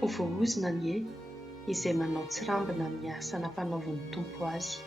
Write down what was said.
ho voaozina ny e izay manao tsirambina amin'ny asa nampanaovan'ny tompo azy.